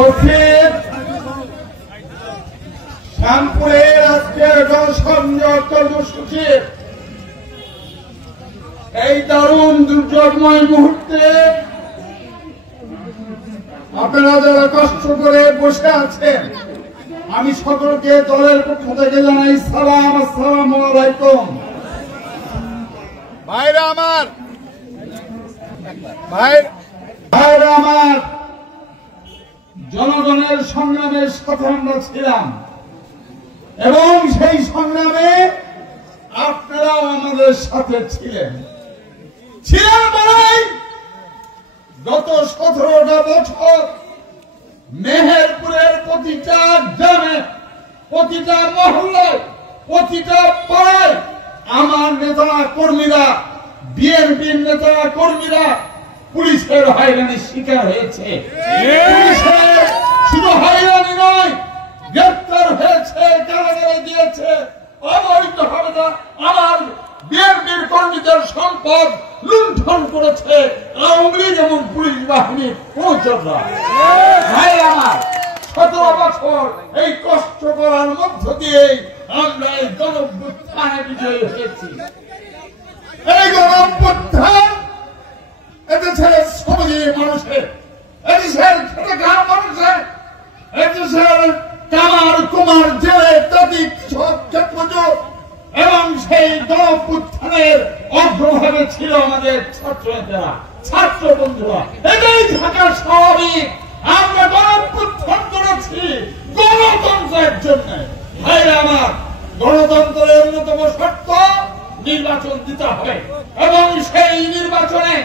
উপস্থিত শ্যামপুরের আজকের জনসংযোগ কর্মসূচির এই দারুণ দুর্যোগময় মুহূর্তে আপনারা যারা কষ্ট করে বসে আছেন, আমি সকলকে দলের পক্ষ থেকে জানাই সালাম, আসসালামু আলাইকুম। ভাইরা আমার, জনগণের সংগ্রামের সাথে আমরা ছিলাম এবং সেই সংগ্রামে আপনারাও আমাদের সাথে ছিলেন বলেই গত 17টা বছর মেহেরপুরের প্রতিটা গ্রামে, প্রতিটা মহল্লায়, প্রতিটা পাড়ায় আমার নেতা কর্মীরা, বিএনপির নেতা কর্মীরা পুলিশের হয়রানির শিকার হয়েছে। পুলিশের শুধু হয়রানি নয়, গ্রেপ্তার হয়েছে, কারাগারে দিয়েছে, অবৈধভাবে আমার বিএনপির কর্মীদের সম্পদ লুণ্ঠন করেছে আওয়ামী লীগ এবং পুলিশ বাহিনীর পৌঁছরা। ভাই আমার, 17 বছর এই কষ্ট করার মধ্য দিয়ে আমরা এই গণঅভ্যুত্থানে বিজয়ী হয়েছি। এই গণঅভ্যুত্থান এদেশের শ্রমজীবী মানুষের, এদেশের খেটে খাওয়া মানুষের, এদেশের কামার কুমার জেলে তাঁতি কৃষক ক্ষেত্রজোট এবং সেই গণঅভ্যুত্থানের অগ্রভাগে ছিল আমাদের ছাত্র নেতারা, ছাত্র বন্ধুরা। এটাই থাকা স্বাভাবিক। আমরা গণঅভ্যুত্থান করেছি গণতন্ত্রের জন্য। ভাইরা আমার, গণতন্ত্রের অন্যতম শর্ত নির্বাচন দিতে হবে এবং সেই নির্বাচনে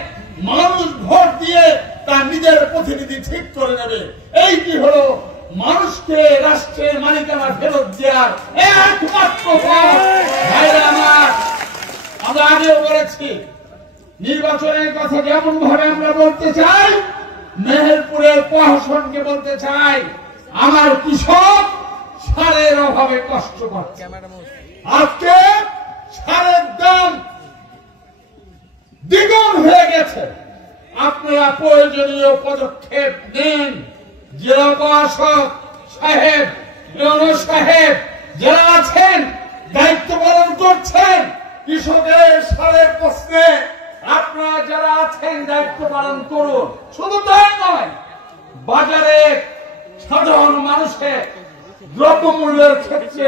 মানুষ ভোট দিয়ে তার নিজের প্রতিনিধি ঠিক করে নেবে। এইটি হলো মানুষকে রাষ্ট্রের মালিকানা ফেরত দেওয়ার একমাত্র পথ। ভাইরা আমার, আমরা আগেও বলেছি, নির্বাচনের কথা যেমন ভাবে আমরা বলতে চাই, মেহেরপুরের প্রশাসনকে বলতে চাই, আমার কৃষক সারের অভাবে কষ্ট পাচ্ছে। আজকে সারের দাম দ্বিগুণ হয়ে গেছে। আপনারা প্রয়োজনীয় পদক্ষেপ নেন। জেলা প্রশাসক সাহেব, ইউনো সাহেব যারা আছেন, দায়িত্ব পালন করছেন, কৃষকের সারের প্রশ্নে আপনারা যারা আছেন দায়িত্ব পালন করুন। শুধু তাই নয়, বাজারে সাধারণ মানুষের দ্রব্যমূল্যের ক্ষেত্রে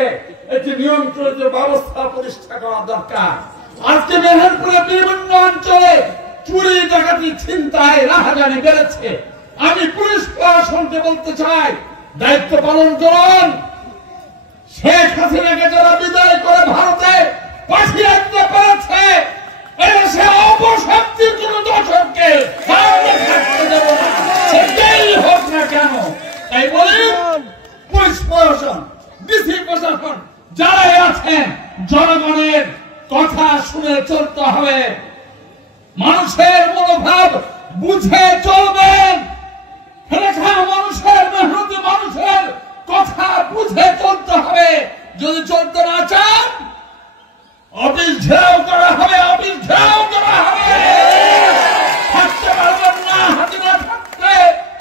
একটি নিয়ন্ত্রিত ব্যবস্থা প্রতিষ্ঠা করা দরকার। আজকে মেহেরপুরে বিভিন্ন অঞ্চলে চুরি, ডাকাতি, ছিনতাই, রাহাজানি বেড়েছে। আমি পুলিশ প্রশাসনকে বলতে চাই, দায়িত্ব পালন করুন। শেখ হাসিনাকে যারা বিদায় করে ভারতে পাঠিয়ে আনতে পেরেছে, এদেশে অপশক্তির কোন দর্শককে থাকতে দেব না, সেটাই হোক না কেন। তাই বলি, পুলিশ প্রশাসন, ডিসি প্রশাসন যারাই আছেন, জনগণের কথা শুনে চলতে হবে, মানুষের মনোভাব বুঝে চলবেন। মানুষের মেহনতি মানুষের কথা বুঝে চলতে হবে। যদি চলতে না চান, অফিস ঘেরাও করা হবে, অফিস ঘেরাও করা হবে। থাকতে পারবেন না, হাজিরা থাকতে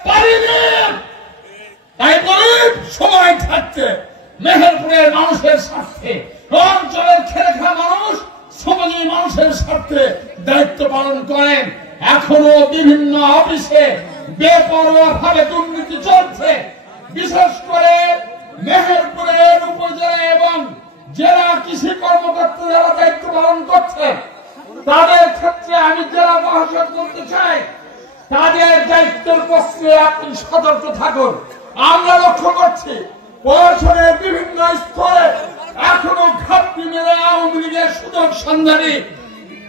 পারিনি। তাই বলি, সময় থাকতে মেহেরপুরের মানুষের স্বার্থে, অঞ্চলের খেলে খাওয়া মানুষ, সমাজের মানুষের স্বার্থে দায়িত্ব পালন করেন। এখনো বিভিন্ন অফিসে বেপরোয়া ভাবে দুর্নীতি চলছে। বিশেষ করে মেহেরপুরের উপজেলা এবং জেলা কৃষি কর্মকর্তা যারা দায়িত্ব পালন করছে, তাদের ক্ষেত্রে আমি জেলা প্রশাসক বলতে চাই, তাদের দায়িত্বের প্রশ্নে আপনি সতর্ক থাকুন। আমরা লক্ষ্য করছি, প্রশাসনের বিভিন্ন স্তরে এখনো ঘাটতি মেলে আওয়ামী লীগের সুযোগ সন্ধানী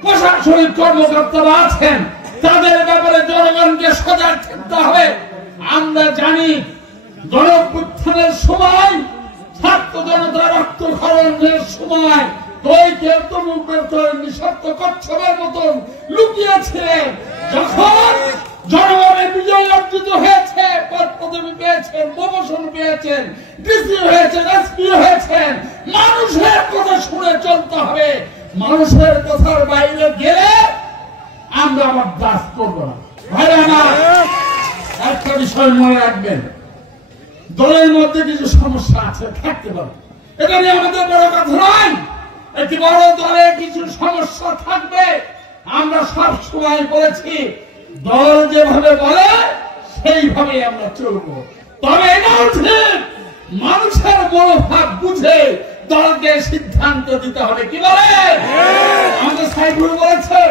প্রশাসনিক কর্মকর্তারা আছেন। তাদের ব্যাপারে জনগণকে সজাগ থাকতে হবে। আমরা জানি, গণঅভ্যুত্থানের সময়, ছাত্র জনতা রক্তক্ষরণের সময় কেউ তমুকের নিঃস্বার্থ কচ্ছপের মতন লুকিয়েছিলেন। যখন জনগণের বিজয় অর্জিত হয়েছে, পদ পদবি পেয়েছেন, প্রমোশন পেয়েছেন, ডিসি হয়েছেন, এসপি হয়েছেন, মানুষের কথা শুনে চলতে হবে। মানুষের কথার বাইরে গেলে আমরা বরদাস্ত করবো না। ভাইরা আমার, একটা বিষয় মনে রাখবেন, দলের মধ্যে কিছু সমস্যা আছে, থাকতে পারে, এটা নিয়ে আমাদের বড় কথা নয়। একটি বড় দলে কিছু সমস্যা থাকবে, আমরা সব সময় বলেছি দল যেভাবে বলে সেইভাবে আমরা চলবো। তবে এটাও ঠিক মানুষের মনোভাব বুঝে দলকে সিদ্ধান্ত দিতে হবে। কি বলে আমাদের সাইফুল বলেছে,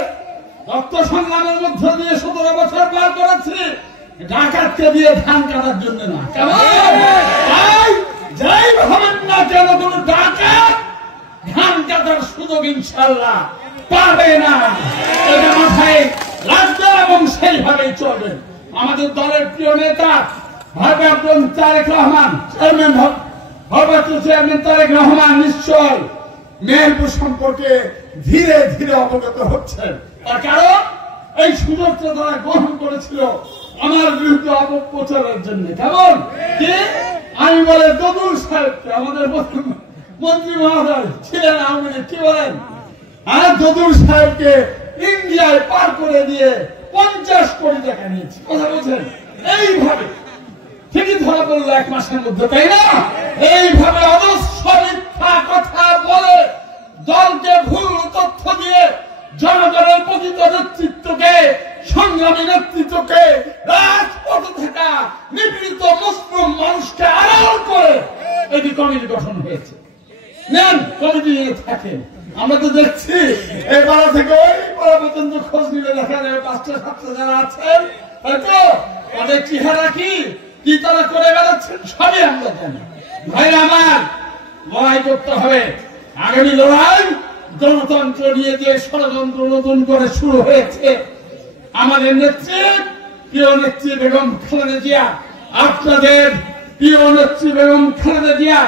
রক্ত সংগ্রামের মধ্য দিয়ে 17 বছর পার করেছি, ডাকাতকে দিয়ে ধান কাটার জন্য না। কেমন তাই যাই ভাবেন না কেন কোন ডাকাত ধান কাটার সুযোগ ইনশাআল্লাহ পাবে না, এটা মাথায় রাখবে এবং সেইভাবেই চলবে। আমাদের দলের প্রিয় নেতা ভারপ্রাপ্ত তারেক রহমান, ভারপ্রাপ্ত চেয়ারম্যান তারেক রহমান নিশ্চয় মেহেরপুর সম্পর্কে ধীরে ধীরে অবগত হচ্ছেন। তার কারণ এই সুযোগটা তারা গ্রহণ করেছিল আমার বিরুদ্ধে অপপ্রচারের জন্য। কেমন কি আমি বলে দদুল সাহেবকে, আমাদের মন্ত্রী মহোদয় ছিলেন আওয়ামী লীগ, কি বলেন, আর দদুল সাহেবকে ইন্ডিয়ায় পার করে দিয়ে 50 কোটি টাকা নিয়েছে। কথা বলছেন এইভাবে, ঠিকই ধরা পড়লো 1 মাসের মধ্যে, তাই না? এইভাবে অজস্র মিথ্যা কথা বলে দলকে ভুল তথ্য দিয়ে জনগণের প্রকৃত নেতৃত্বকে, সংগ্রামী নেতৃত্বকে, রাজপথ থাকা নিপীড়িত মুসলিম মানুষকে আড়াল করে এটি কমিটি গঠন হয়েছে। নেন কমিটি থাকেন, আমরা তো দেখছি এই পাড়া থেকে ওই পাড়া পর্যন্ত খোঁজ নিলে দেখা যাবে 5টা 7টা যারা আছেন হয়তো তাদের চেহারা কি কি তারা করে বেড়াচ্ছেন সবই আমরা জানি। ভাই আমার লড়াই করতে হবে, আগামী লড়াই গণতন্ত্র নিয়ে যে ষড়যন্ত্র নতুন করে শুরু হয়েছে, আমাদের নেত্রী প্রিয় নেত্রী বেগম খালেদা জিয়া, আপনাদের প্রিয় নেত্রী বেগম খালেদা জিয়া,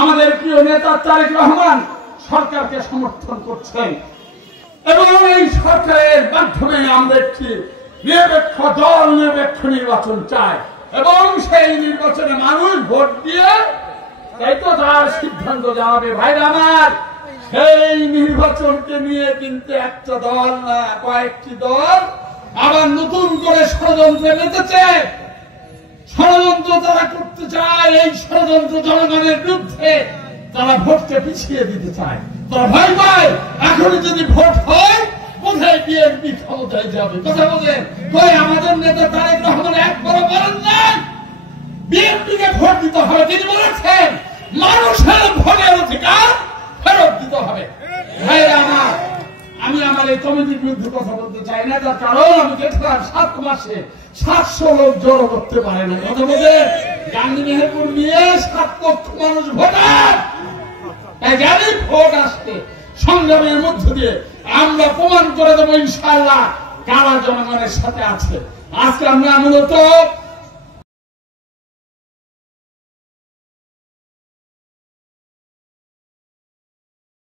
আমাদের প্রিয় নেতা তারেক রহমান সরকারকে সমর্থন করছেন এবং এই সরকারের মাধ্যমে আমরা একটি নিরপেক্ষ দল, নিরপেক্ষ নির্বাচন চাই এবং সেই নির্বাচনে মানুষ ভোট দিয়ে তাই তো তার সিদ্ধান্ত জানাবে। ভাইরা আমার, সেই নির্বাচনকে নিয়ে কিন্তু একটা দল না, কয়েকটি দল আবার নতুন করে ষড়যন্ত্রে মেতেছে। ষড়যন্ত্র তারা করতে চায়, এই ষড়যন্ত্র জনগণের বিরুদ্ধে তারা ভোটকে পিছিয়ে দিতে চায়। তারা ভয় পায় এখনই যদি ভোট হয় কোথায় বিএনপি ক্ষমতায় যাবে। কথা বলেন কই আমাদের নেতা তারেক রহমান একবারও বলেন না বিএনপিকে ভোট দিতে হবে। তিনি বলেছেন মানুষের ভোটের অধিকার ফেরত দিতে হবে। ভাইরা আমার, আমি আমার এই কমিটির বিরুদ্ধে কথা বলতে চাই না, তার কারণ আমি দেখলাম 7 মাসে 700 লোক জড়ো করতে পারে না। কথা বলে গান্ধী মেহেরপুর নিয়ে 7 লক্ষ মানুষ ভোটার, তাই জানি ভোট আসতে সংগ্রামের মধ্য দিয়ে আমরা প্রমাণ করে দেবো ইনশাআল্লাহ কারা জনগণের সাথে আছে। আজকে আমরা মূলত